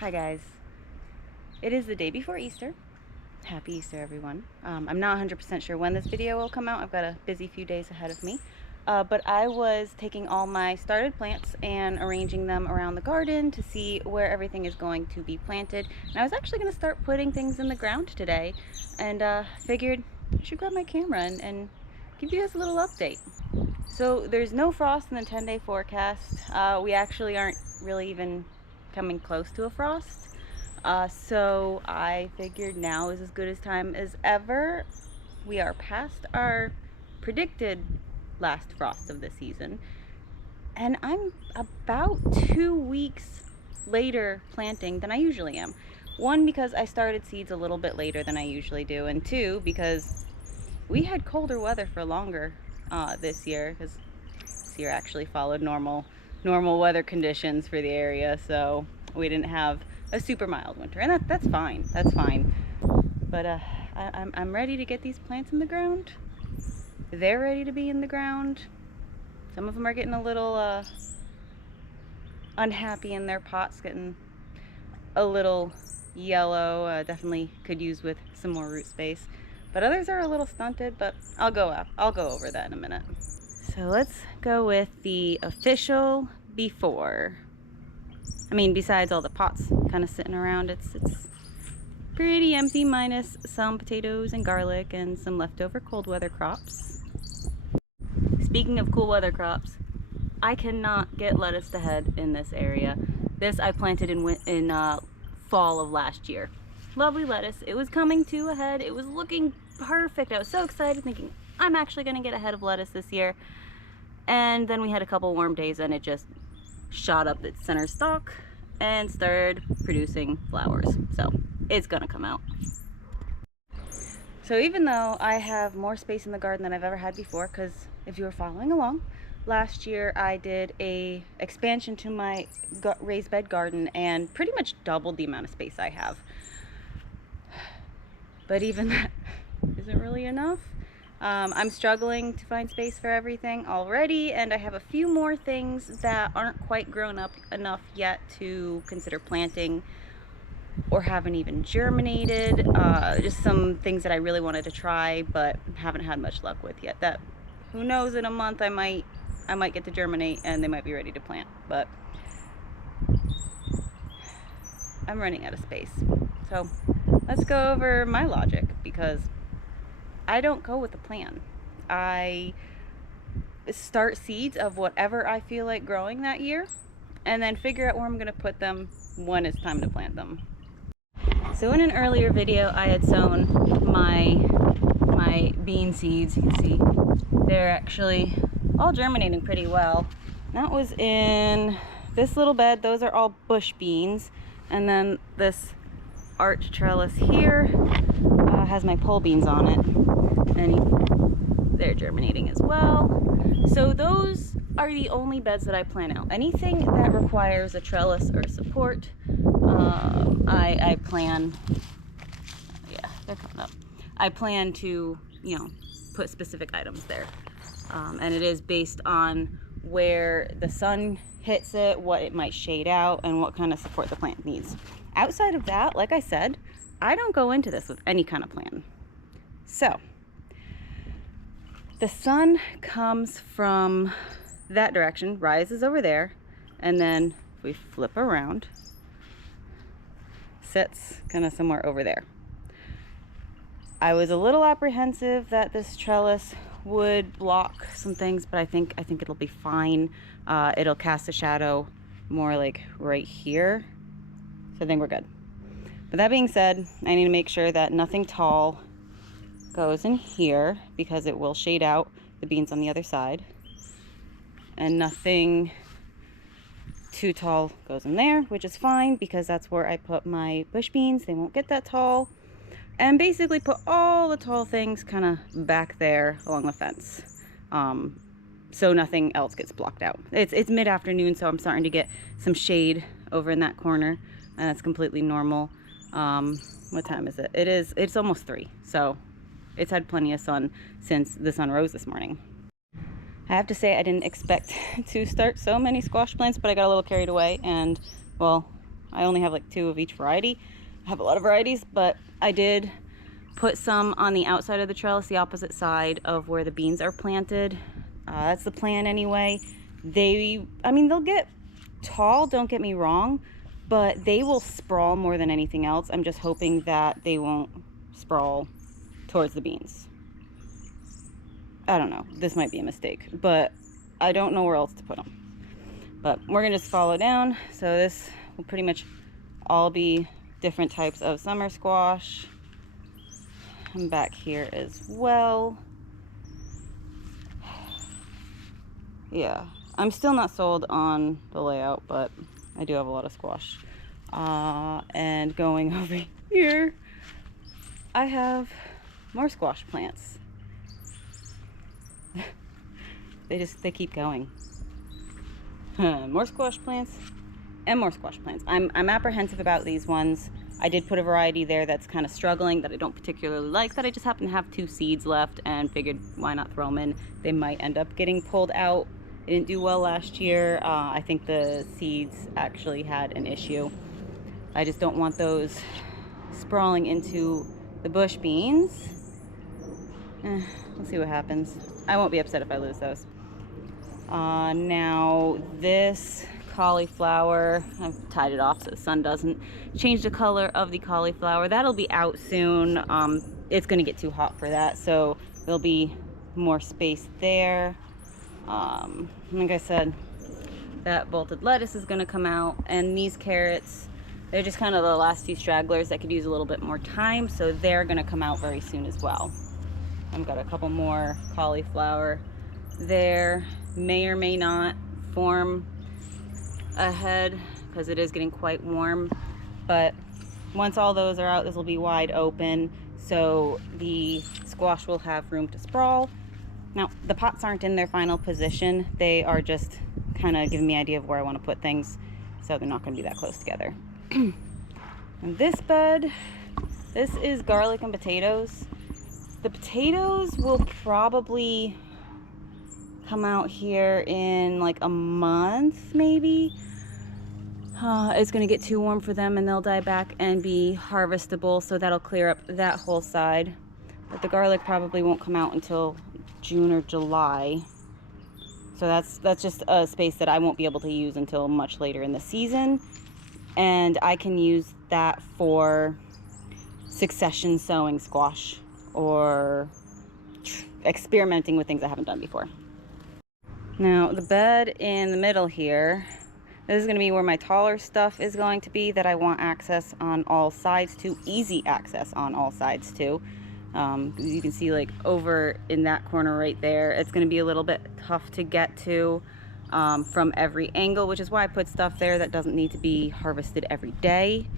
Hi guys. It is the day before Easter. Happy Easter, everyone. I'm not 100% sure when this video will come out. I've got a busy few days ahead of me. But I was taking all my started plants and arranging them around the garden to see where everything is going to be planted. And I was actually going to start putting things in the ground today, and figured I should grab my camera and give you guys a little update. So there's no frost in the 10-day forecast. We actually aren't really even coming close to a frost. So I figured now is as good a time as ever. We are past our predicted last frost of the season, and I'm about 2 weeks later planting than I usually am. One, because I started seeds a little bit later than I usually do, and two, because we had colder weather for longer this year, because this year actually followed normal weather conditions for the area, so we didn't have a super mild winter, and that's fine. That's fine. But I'm ready to get these plants in the ground. They're ready to be in the ground. Some of them are getting a little unhappy in their pots, getting a little yellow. Definitely could use with some more root space. But others are a little stunted, but I'll go over that in a minute. So let's go with the official before. I mean, besides all the pots kind of sitting around, it's pretty empty, minus some potatoes and garlic and some leftover cold weather crops. Speaking of cool weather crops, I cannot get lettuce to head in this area. This I planted in fall of last year. Lovely lettuce. It was coming to a head. It was looking perfect. I was so excited, thinking I'm actually going to get a head of lettuce this year. And then we had a couple warm days and it just shot up its center stalk and started producing flowers. So it's gonna come out. So even though I have more space in the garden than I've ever had before, because if you were following along, last year I did a expansion to my raised bed garden and pretty much doubled the amount of space I have. But even that isn't really enough. I'm struggling to find space for everything already, and I have a few more things that aren't quite grown up enough yet to consider planting or haven't even germinated. Just some things that I really wanted to try but haven't had much luck with yet, that who knows, in a month I might get to germinate and they might be ready to plant. But I'm running out of space. So let's go over my logic, because I don't go with a plan. I start seeds of whatever I feel like growing that year, and then figure out where I'm going to put them when it's time to plant them. So in an earlier video, I had sown my bean seeds. You can see they're actually all germinating pretty well. That was in this little bed. Those are all bush beans, and then this arch trellis here has my pole beans on it, and they're germinating as well. So those are the only beds that I plan out. Anything that requires a trellis or support, I plan, yeah, they're coming up. I plan to, put specific items there. And it is based on where the sun hits it, what it might shade out, and what kind of support the plant needs. Outside of that, like I said, I don't go into this with any kind of plan. So the sun comes from that direction, rises over there, and then if we flip around, sits kind of somewhere over there. I was a little apprehensive that this trellis would block some things, but I think it'll be fine. It'll cast a shadow more like right here, so I think we're good. But that being said, I need to make sure that nothing tall goes in here, because it will shade out the beans on the other side, and nothing too tall goes in there, which is fine because that's where I put my bush beans. They won't get that tall. And basically put all the tall things kind of back there along the fence, so nothing else gets blocked out. It's mid-afternoon, so I'm starting to get some shade over in that corner, and that's completely normal. What time is it? It's almost 3, so it's had plenty of sun since the sun rose this morning. I have to say I didn't expect to start so many squash plants, but I got a little carried away, and well, I only have like 2 of each variety. I have a lot of varieties, but I did put some on the outside of the trellis, the opposite side of where the beans are planted. That's the plan anyway. I mean, they'll get tall, don't get me wrong, but they will sprawl more than anything else. I'm just hoping that they won't sprawl towards the beans. I don't know, this might be a mistake, but I don't know where else to put them. But we're gonna just follow down. So this will pretty much all be different types of summer squash. And back here as well. Yeah, I'm still not sold on the layout, but I do have a lot of squash. And going over here, I have more squash plants. They keep going. More squash plants and more squash plants. I'm apprehensive about these ones. I did put a variety there that's kind of struggling, that I don't particularly like, that I just happen to have 2 seeds left and figured why not throw them in. They might end up getting pulled out. It didn't do well last year. I think the seeds actually had an issue. I just don't want those sprawling into the bush beans. We'll see what happens. I won't be upset if I lose those. Now this cauliflower, I've tied it off so the sun doesn't change the color of the cauliflower. That'll be out soon. It's gonna get too hot for that, so there'll be more space there. Like I said, that bolted lettuce is gonna come out, and these carrots, they're just kind of the last few stragglers that could use a little bit more time, so they're gonna come out very soon as well. I've got a couple more cauliflower there. May or may not form a head because it is getting quite warm, but once all those are out, this will be wide open, so the squash will have room to sprawl. Now the pots aren't in their final position, they are just kind of giving me an idea of where I want to put things, so they're not going to be that close together. And this bed, this is garlic and potatoes. The potatoes will probably come out here in like a month maybe. It's gonna get too warm for them and they'll die back and be harvestable, so that'll clear up that whole side. But the garlic probably won't come out until June or July, so that's just a space that I won't be able to use until much later in the season, and I can use that for succession sowing squash or experimenting with things I haven't done before. Now the bed in the middle here, this is going to be where my taller stuff is going to be, that I want access on all sides to, easy access on all sides to. You can see like over in that corner right there, it's going to be a little bit tough to get to from every angle, which is why I put stuff there that doesn't need to be harvested every day.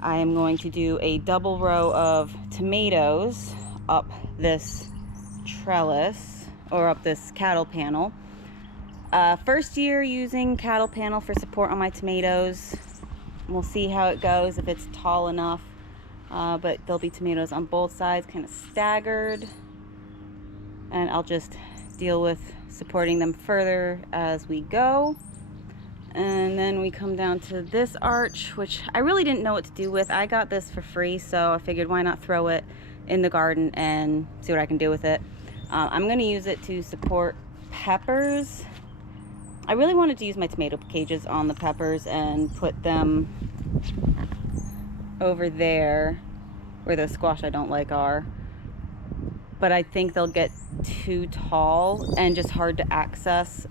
I am going to do a double row of tomatoes up this trellis, or up this cattle panel. First year using cattle panel for support on my tomatoes. We'll see how it goes, if it's tall enough. But there'll be tomatoes on both sides, kind of staggered. And I'll just deal with supporting them further as we go. And then we come down to this arch, which I really didn't know what to do with. I got this for free, so I figured why not throw it in the garden and see what I can do with it. I'm going to use it to support peppers. I really wanted to use my tomato cages on the peppers and put them over there where the squash I don't like are. But I think they'll get too tall and just hard to access,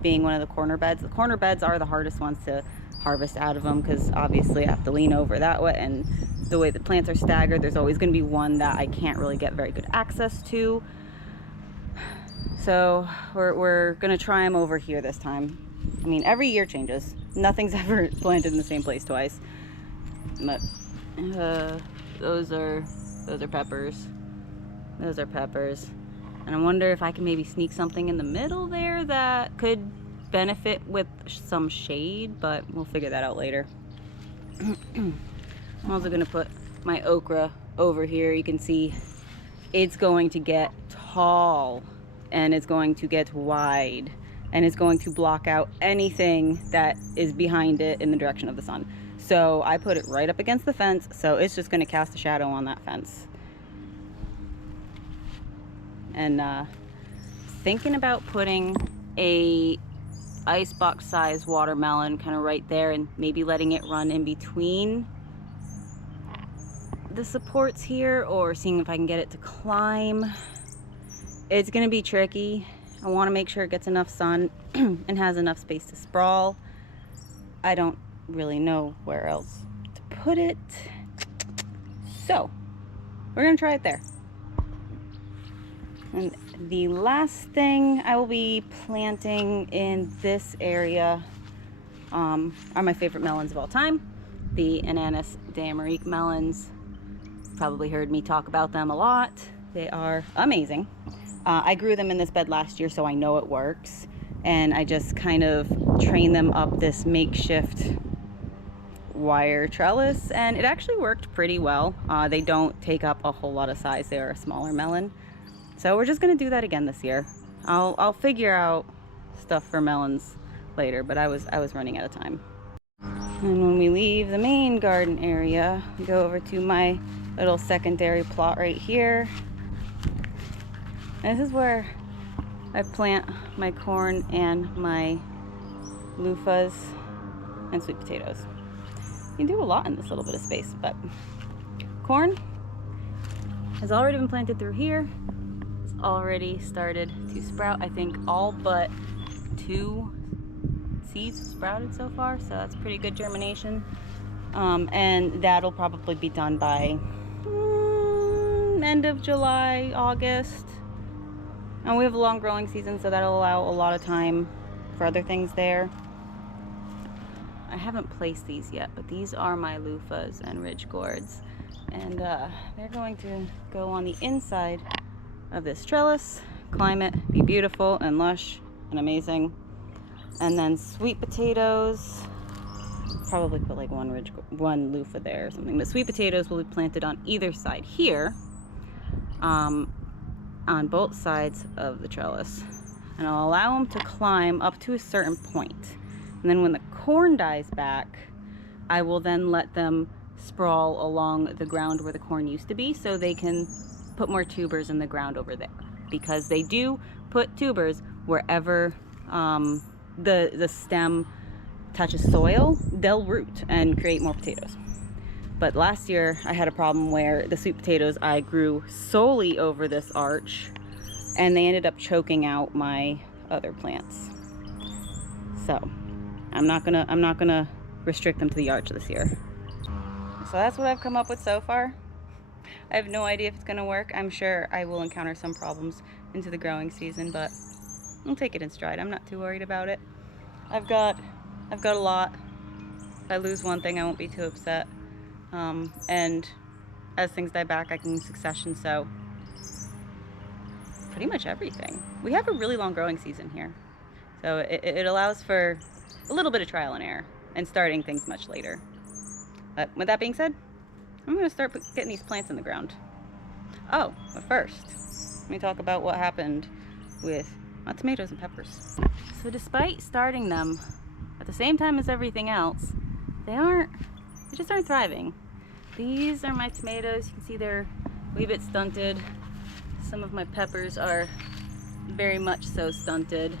being one of the corner beds. The corner beds are the hardest ones to harvest out of them because obviously I have to lean over that way, and the way the plants are staggered, there's always going to be one that I can't really get very good access to. So we're going to try them over here this time. I mean, every year changes. Nothing's ever planted in the same place twice. But those are peppers. Those are peppers. And I wonder if I can maybe sneak something in the middle there that could benefit with some shade, but we'll figure that out later. I'm also going to put my okra over here. You can see it's going to get tall and it's going to get wide, and it's going to block out anything that is behind it in the direction of the sun. So I put it right up against the fence, so it's just going to cast a shadow on that fence. And thinking about putting a icebox size watermelon kind of right there, and maybe letting it run in between the supports here, or seeing if I can get it to climb. It's gonna be tricky. I want to make sure it gets enough sun and has enough space to sprawl. I don't really know where else to put it, so we're gonna try it there. And the last thing I will be planting in this area are my favorite melons of all time, the Ananas d'Amérique melons. Probably heard me talk about them a lot. They are amazing. I grew them in this bed last year, so I know it works. And I just kind of trained them up this makeshift wire trellis, and it actually worked pretty well. They don't take up a whole lot of size. They are a smaller melon. So we're just gonna do that again this year. I'll figure out stuff for melons later, but I was running out of time. And when we leave the main garden area, we go over to my little secondary plot right here. And this is where I plant my corn and my loofahs and sweet potatoes. You can do a lot in this little bit of space, but corn has already been planted through here. It's already started to sprout. I think all but 2 seeds sprouted so far, so that's pretty good germination. And that'll probably be done by end of July, August. And we have a long growing season, so that'll allow a lot of time for other things there. I haven't placed these yet, but these are my loofahs and ridge gourds, and they're going to go on the inside of this trellis, climb it, be beautiful and lush and amazing. And then sweet potatoes, probably put like one loofah there or something, but sweet potatoes will be planted on either side here, on both sides of the trellis, and I'll allow them to climb up to a certain point. And then when the corn dies back, I will then let them sprawl along the ground where the corn used to be, so they can put more tubers in the ground over there, because they do put tubers wherever the stem touches soil. They'll root and create more potatoes. But last year I had a problem where the sweet potatoes I grew solely over this arch, and they ended up choking out my other plants. So I'm not gonna restrict them to the arch this year. So that's what I've come up with so far. I have no idea if it's gonna work. I'm sure I will encounter some problems into the growing season, but I'll take it in stride. I'm not too worried about it. I've got a lot. If I lose one thing, I won't be too upset. And as things die back, I can succession sow pretty much everything. We have a really long growing season here, so it allows for a little bit of trial and error and starting things much later. But with that being said, I'm going to start getting these plants in the ground. Oh, but first, let me talk about what happened with my tomatoes and peppers. So despite starting them at the same time as everything else, they just aren't thriving. These are my tomatoes. You can see they're a wee bit stunted. Some of my peppers are very much so stunted.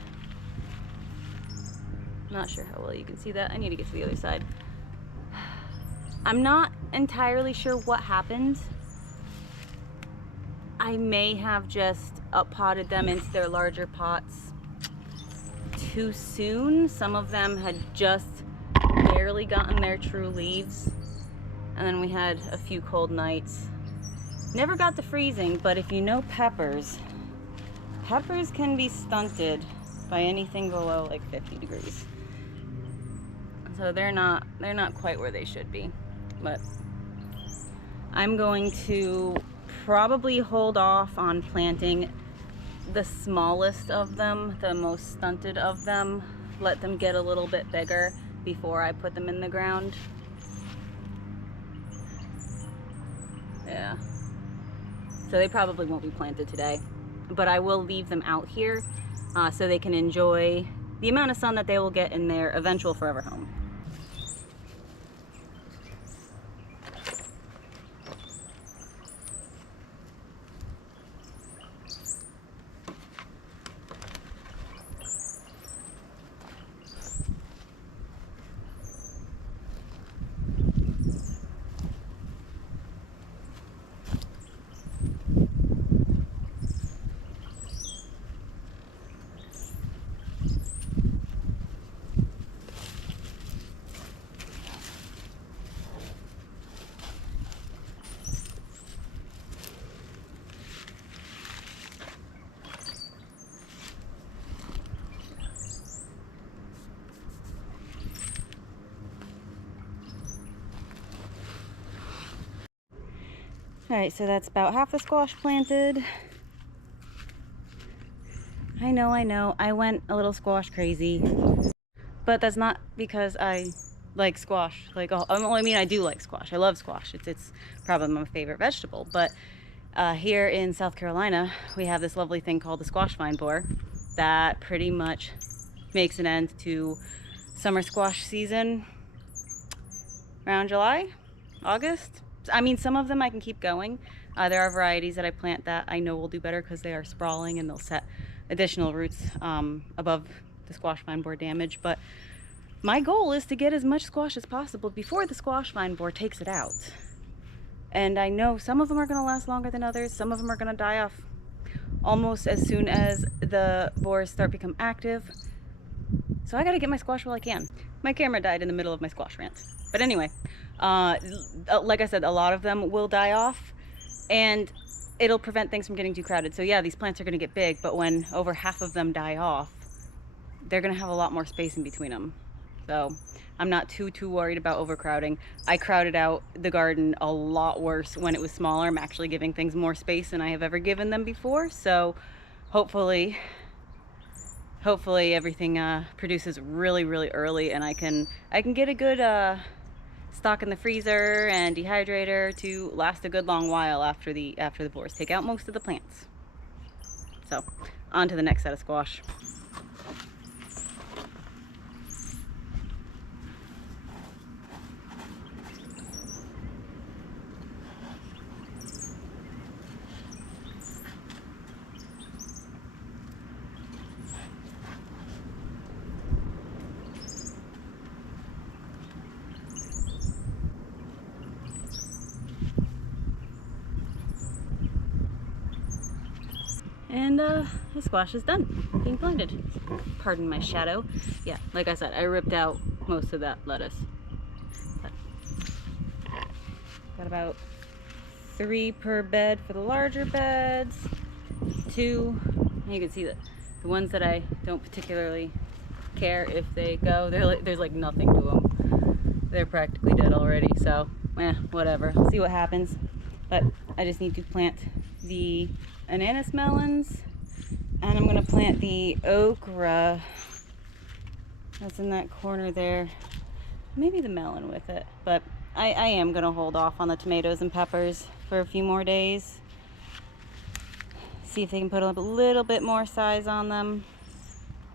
Not sure how well you can see that. I need to get to the other side. I'm not entirely sure what happened. I may have just up-potted them into their larger pots too soon. Some of them had just barely gotten their true leaves, and then we had a few cold nights. Never got to freezing, but if you know peppers can be stunted by anything below like 50 degrees. So they're not quite where they should be. But I'm going to probably hold off on planting the smallest of them, the most stunted of them, let them get a little bit bigger before I put them in the ground. Yeah. So they probably won't be planted today, but I will leave them out here so they can enjoy the amount of sun that they will get in their eventual forever home. All right, so that's about half the squash planted. I know, I went a little squash crazy, but that's not because I like squash. Like, oh, I mean, I do like squash. I love squash. It's probably my favorite vegetable. But here in South Carolina, we have this lovely thing called the squash vine borer that pretty much makes an end to summer squash season around July, August. I mean, some of them I can keep going. There are varieties that I plant that I know will do better because they are sprawling and they'll set additional roots above the squash vine borer damage. But my goal is to get as much squash as possible before the squash vine borer takes it out. And I know some of them are going to last longer than others. Some of them are going to die off almost as soon as the borers start to become active. So I got to get my squash while I can. My camera died in the middle of my squash rant. But anyway, like I said, a lot of them will die off and it'll prevent things from getting too crowded. So yeah, these plants are going to get big, but when over half of them die off, they're going to have a lot more space in between them. So I'm not too worried about overcrowding. I crowded out the garden a lot worse when it was smaller. I'm actually giving things more space than I have ever given them before. So hopefully everything produces really early, and I can get a good stock in the freezer and dehydrator to last a good long while after the borers take out most of the plants. So on to the next set of squash. And the squash is done being planted. Pardon my shadow. Yeah, like I said, I ripped out most of that lettuce. But got about 3 per bed for the larger beds. 2, you can see that the ones that I don't particularly care if they go, there's like nothing to them. They're practically dead already, so whatever. See what happens. But I just need to plant the anise melons, and I'm gonna plant the okra that's in that corner there. Maybe the melon with it, but I am gonna hold off on the tomatoes and peppers for a few more days. See if they can put a little bit more size on them.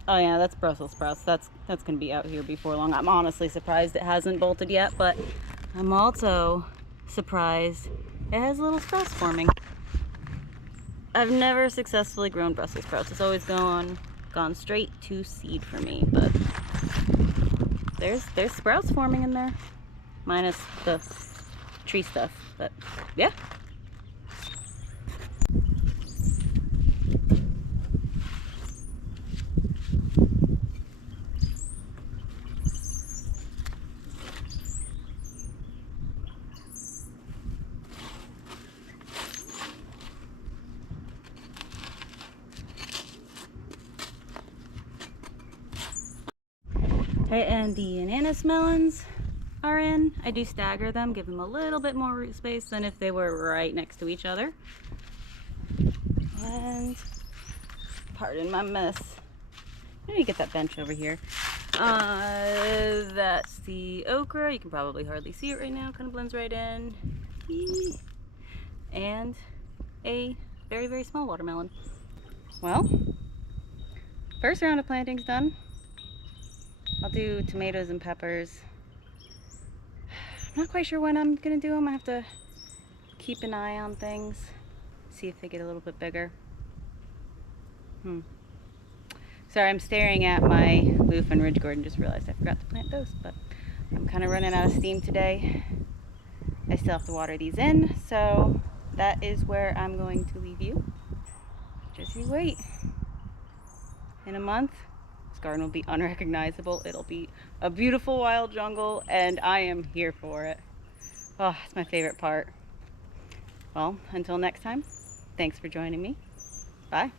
Oh yeah, that's Brussels sprouts. That's gonna be out here before long. I'm honestly surprised it hasn't bolted yet, but I'm also surprised it has little sprouts forming. I've never successfully grown Brussels sprouts. It's always gone straight to seed for me, but there's sprouts forming in there, minus the tree stuff. But yeah. Okay, and the anise melons are in. I do stagger them, give them a little bit more root space than if they were right next to each other. And pardon my mess. Let me get that bench over here. That's the okra. You can probably hardly see it right now. Kind of blends right in. And a very small watermelon. Well, first round of planting's done. I'll do tomatoes and peppers. I'm not quite sure when I'm gonna do them. I have to keep an eye on things, see if they get a little bit bigger. Sorry, I'm staring at my Loof and Ridge Gourd and just realized I forgot to plant those, but I'm kind of running out of steam today. I still have to water these in, so that is where I'm going to leave you. Just you wait. In a month, this garden will be unrecognizable. It'll be a beautiful wild jungle, and I am here for it. Oh, it's my favorite part. Well, until next time, thanks for joining me. Bye.